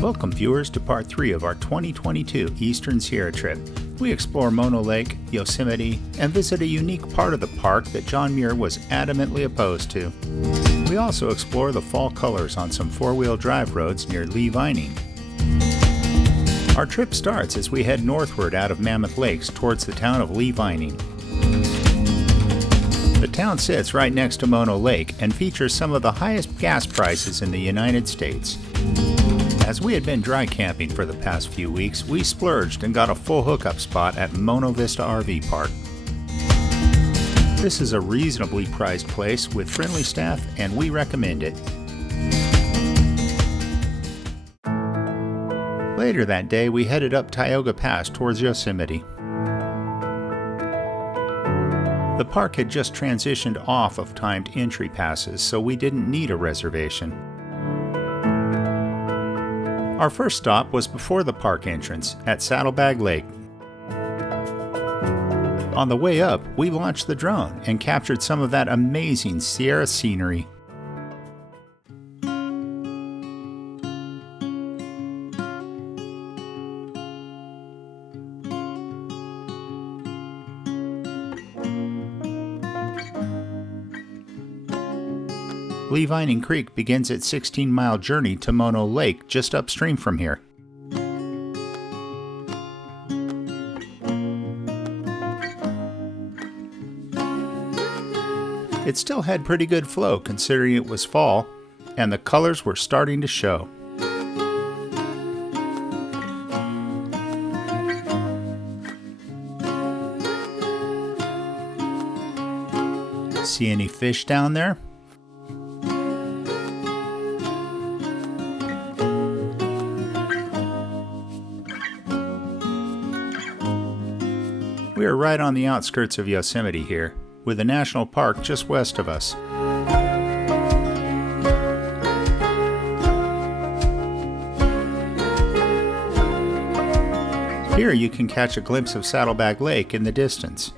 Welcome viewers to part 3 of our 2022 Eastern Sierra trip. We explore Mono Lake, Yosemite, and visit a unique part of the park that John Muir was adamantly opposed to. We also explore the fall colors on some four-wheel drive roads near Lee Vining. Our trip starts as we head northward out of Mammoth Lakes towards the town of Lee Vining. The town sits right next to Mono Lake and features some of the highest gas prices in the United States. As we had been dry camping for the past few weeks, we splurged and got a full hookup spot at Mono Vista RV Park. This is a reasonably priced place with friendly staff, and we recommend it. Later that day, we headed up Tioga Pass towards Yosemite. The park had just transitioned off of timed entry passes, so we didn't need a reservation. Our first stop was before the park entrance at Saddlebag Lake. On the way up, we launched the drone and captured some of that amazing Sierra scenery. Lee Vining Creek begins its 16-mile journey to Mono Lake just upstream from here. It still had pretty good flow considering it was fall, and the colors were starting to show. See any fish down there? We are right on the outskirts of Yosemite here, with a national park just west of us. Here you can catch a glimpse of Saddlebag Lake in the distance.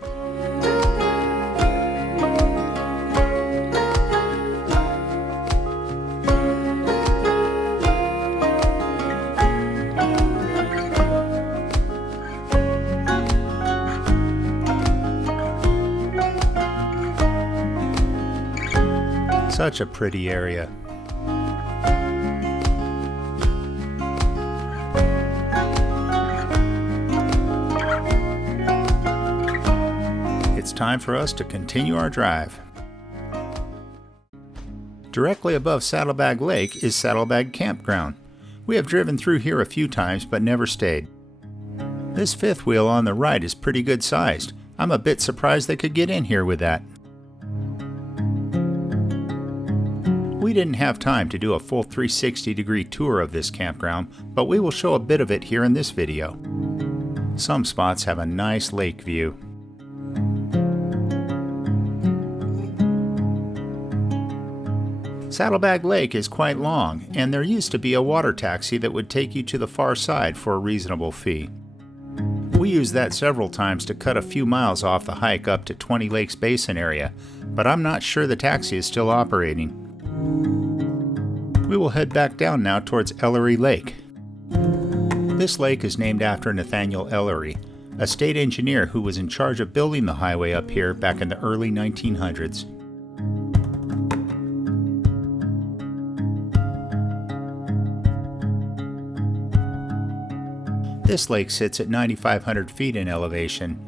Such a pretty area. It's time for us to continue our drive. Directly above Saddlebag Lake is Saddlebag Campground. We have driven through here a few times but never stayed. This fifth wheel on the right is pretty good sized. I'm a bit surprised they could get in here with that. We didn't have time to do a full 360-degree tour of this campground, but we will show a bit of it here in this video. Some spots have a nice lake view. Saddlebag Lake is quite long, and there used to be a water taxi that would take you to the far side for a reasonable fee. We used that several times to cut a few miles off the hike up to 20 Lakes Basin area, but I'm not sure the taxi is still operating. We will head back down now towards Ellery Lake. This lake is named after Nathaniel Ellery, a state engineer who was in charge of building the highway up here back in the early 1900s. This lake sits at 9,500 feet in elevation.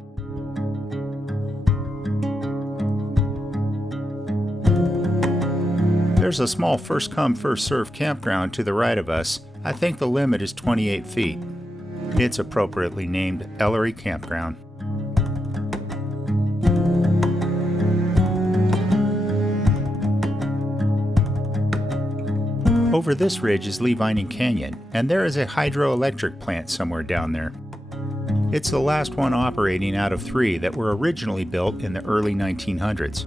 There's a small first-come, first-served campground to the right of us. I think the limit is 28 feet. It's appropriately named Ellery Campground. Over this ridge is Lee Vining Canyon, and there is a hydroelectric plant somewhere down there. It's the last one operating out of 3 that were originally built in the early 1900s.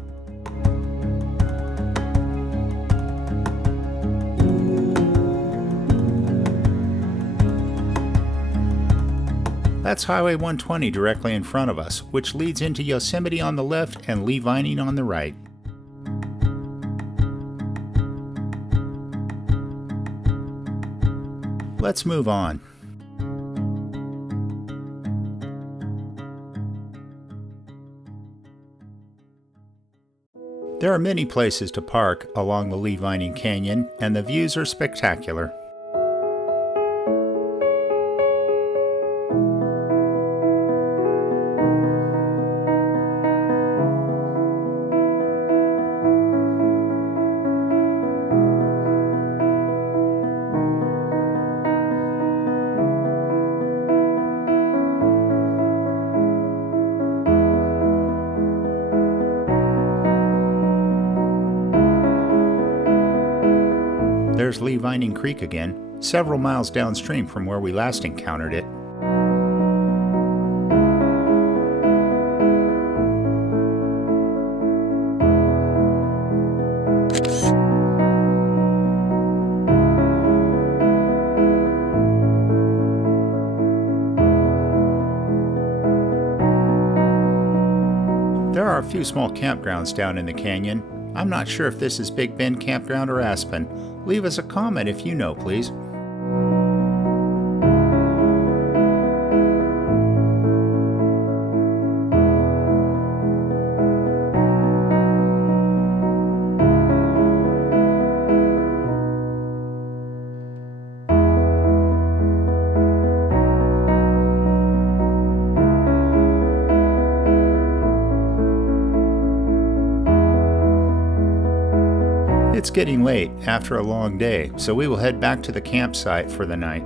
That's Highway 120 directly in front of us, which leads into Yosemite on the left and Lee Vining on the right. Let's move on. There are many places to park along the Lee Vining Canyon, and the views are spectacular. There's Lee Vining Creek again, several miles downstream from where we last encountered it. There are a few small campgrounds down in the canyon. I'm not sure if this is Big Bend Campground or Aspen. Leave us a comment if you know, please. It's getting late after a long day, so we will head back to the campsite for the night.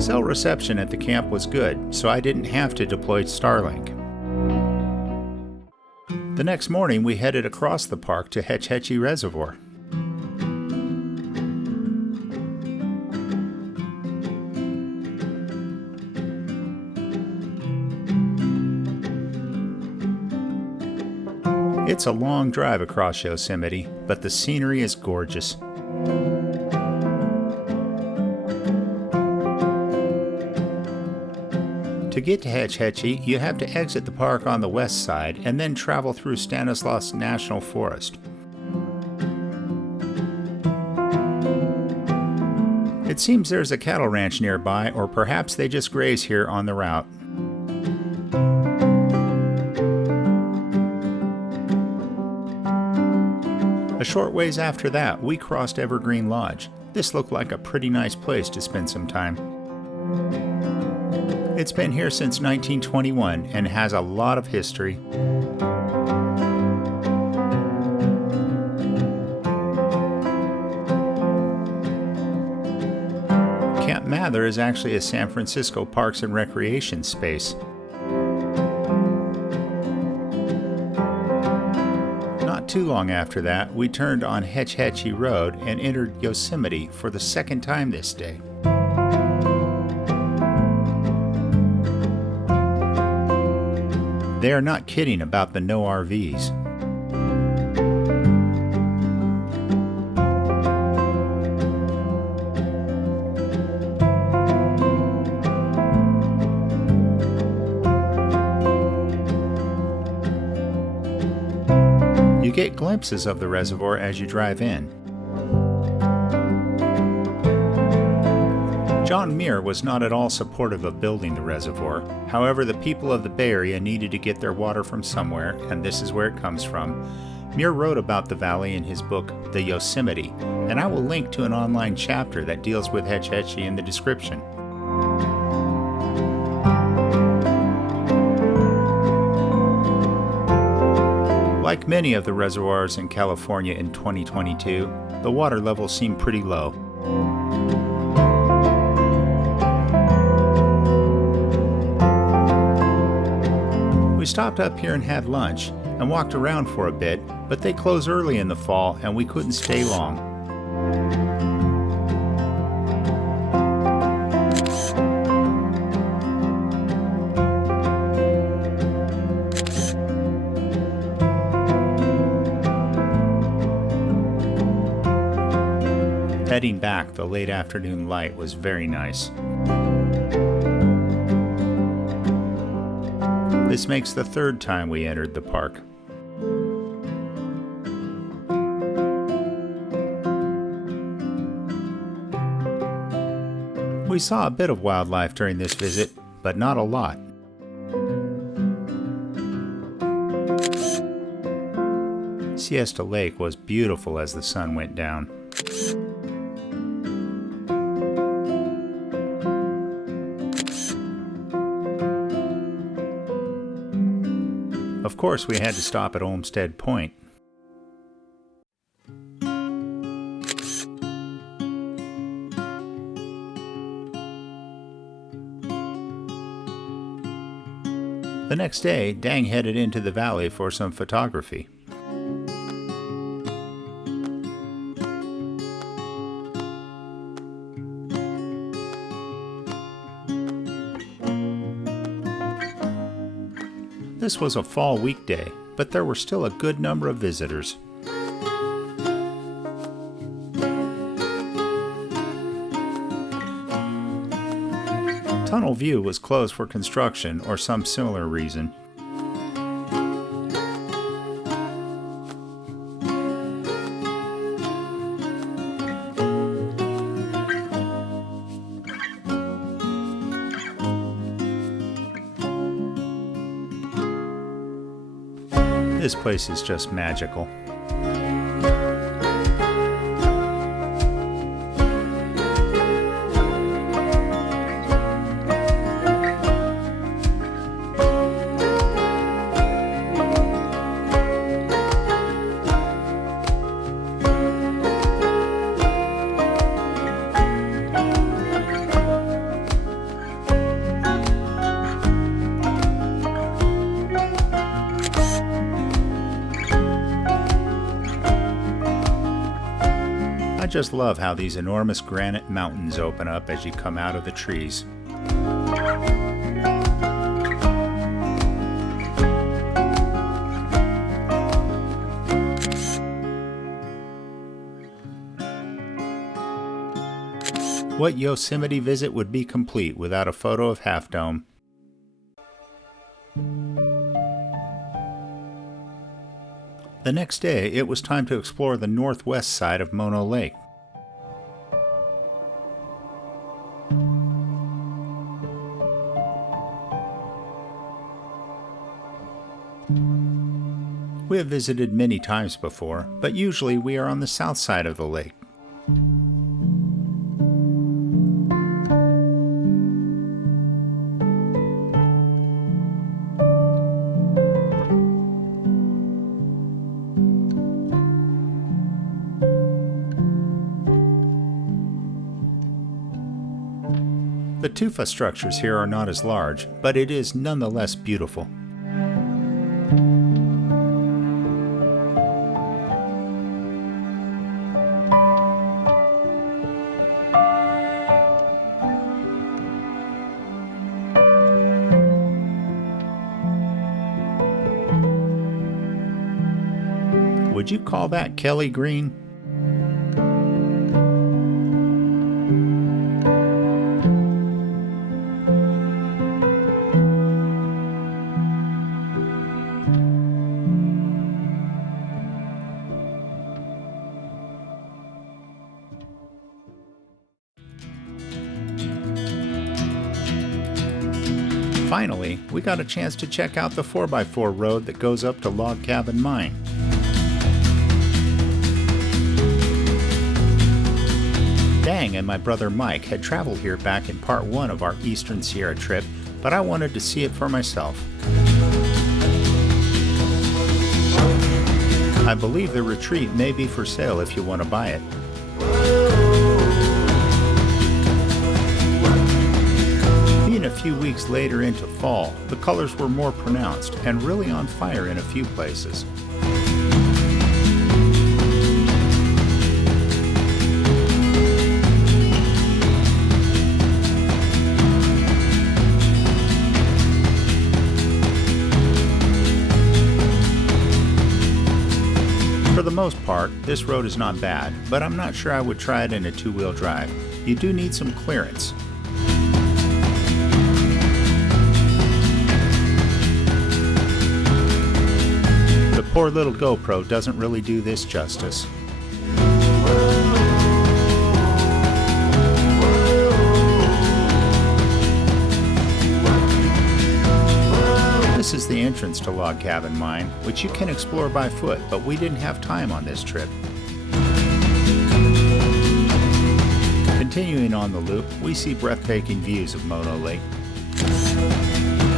Cell reception at the camp was good, so I didn't have to deploy Starlink. The next morning, we headed across the park to Hetch Hetchy Reservoir. It's a long drive across Yosemite, but the scenery is gorgeous. To get to Hetch Hetchy, you have to exit the park on the west side and then travel through Stanislaus National Forest. It seems there's a cattle ranch nearby, or perhaps they just graze here on the route. A short ways after that, we crossed Evergreen Lodge. This looked like a pretty nice place to spend some time. It's been here since 1921 and has a lot of history. Camp Mather is actually a San Francisco Parks and Recreation space. Not too long after that, we turned on Hetch Hetchy Road and entered Yosemite for the second time this day. They are not kidding about the no RVs. You get glimpses of the reservoir as you drive in. John Muir was not at all supportive of building the reservoir. However, the people of the Bay Area needed to get their water from somewhere, and this is where it comes from. Muir wrote about the valley in his book, The Yosemite, and I will link to an online chapter that deals with Hetch Hetchy in the description. Like many of the reservoirs in California in 2022, the water levels seem pretty low. We stopped up here and had lunch and walked around for a bit, but they close early in the fall and we couldn't stay long. Heading back, the late afternoon light was very nice. This makes the third time we entered the park. We saw a bit of wildlife during this visit, but not a lot. Siesta Lake was beautiful as the sun went down. Of course, we had to stop at Olmsted Point. The next day, Dang headed into the valley for some photography. This was a fall weekday, but there were still a good number of visitors. Tunnel View was closed for construction or some similar reason. This place is just magical. I just love how these enormous granite mountains open up as you come out of the trees. What Yosemite visit would be complete without a photo of Half Dome? The next day, it was time to explore the northwest side of Mono Lake. We have visited many times before, but usually we are on the south side of the lake. The tufa structures here are not as large, but it is nonetheless beautiful. Would you call that Kelly Green? Finally, we got a chance to check out the 4x4 road that goes up to Log Cabin Mine. Dang and my brother Mike had traveled here back in part 1 of our Eastern Sierra trip, but I wanted to see it for myself. I believe the retreat may be for sale if you want to buy it. Being a few weeks later into fall, the colors were more pronounced and really on fire in a few places. For the most part, this road is not bad, but I'm not sure I would try it in a two-wheel drive. You do need some clearance. poor little GoPro doesn't really do this justice. This is the entrance to Log Cabin Mine, which you can explore by foot, but we didn't have time on this trip. Continuing on the loop, we see breathtaking views of Mono Lake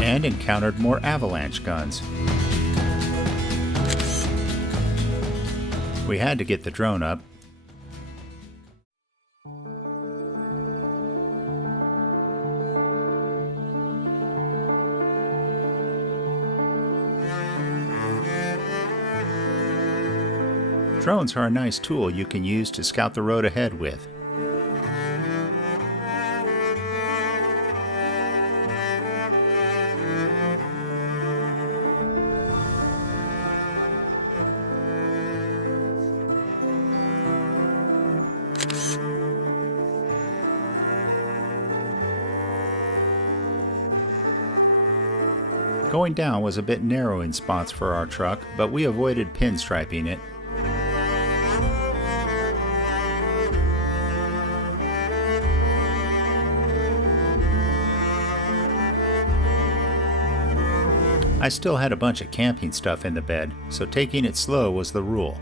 and encountered more avalanche guns. We had to get the drone up. Drones are a nice tool you can use to scout the road ahead with. Going down was a bit narrow in spots for our truck, but we avoided pinstriping it. I still had a bunch of camping stuff in the bed, so taking it slow was the rule.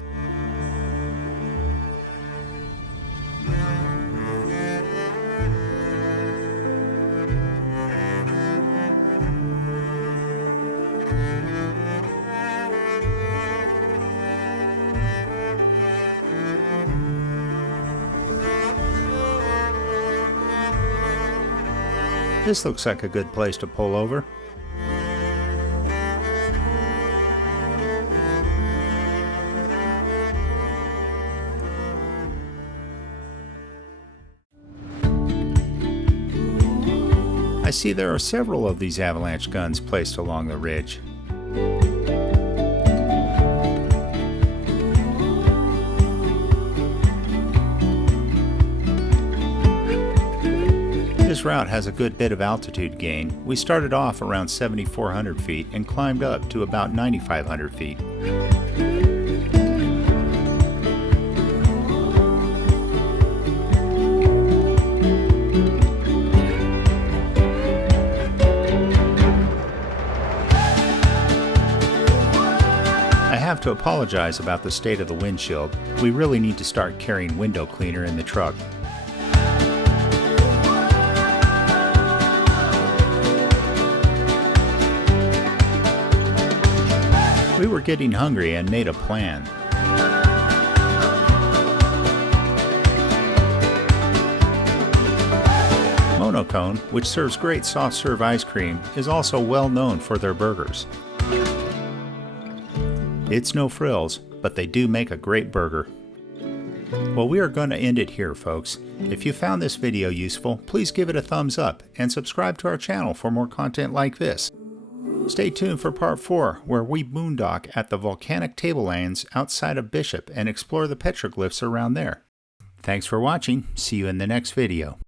This looks like a good place to pull over. I see there are several of these avalanche guns placed along the ridge. This route has a good bit of altitude gain. We started off around 7,400 feet and climbed up to about 9,500 feet. I have to apologize about the state of the windshield. We really need to start carrying window cleaner in the truck. We were getting hungry and made a plan. Monocone, which serves great soft serve ice cream, is also well known for their burgers. It's no frills, but they do make a great burger. Well, we are going to end it here, folks. If you found this video useful, please give it a thumbs up and subscribe to our channel for more content like this. Stay tuned for part 4, where we boondock at the volcanic tablelands outside of Bishop and explore the petroglyphs around there. Thanks for watching. See you in the next video.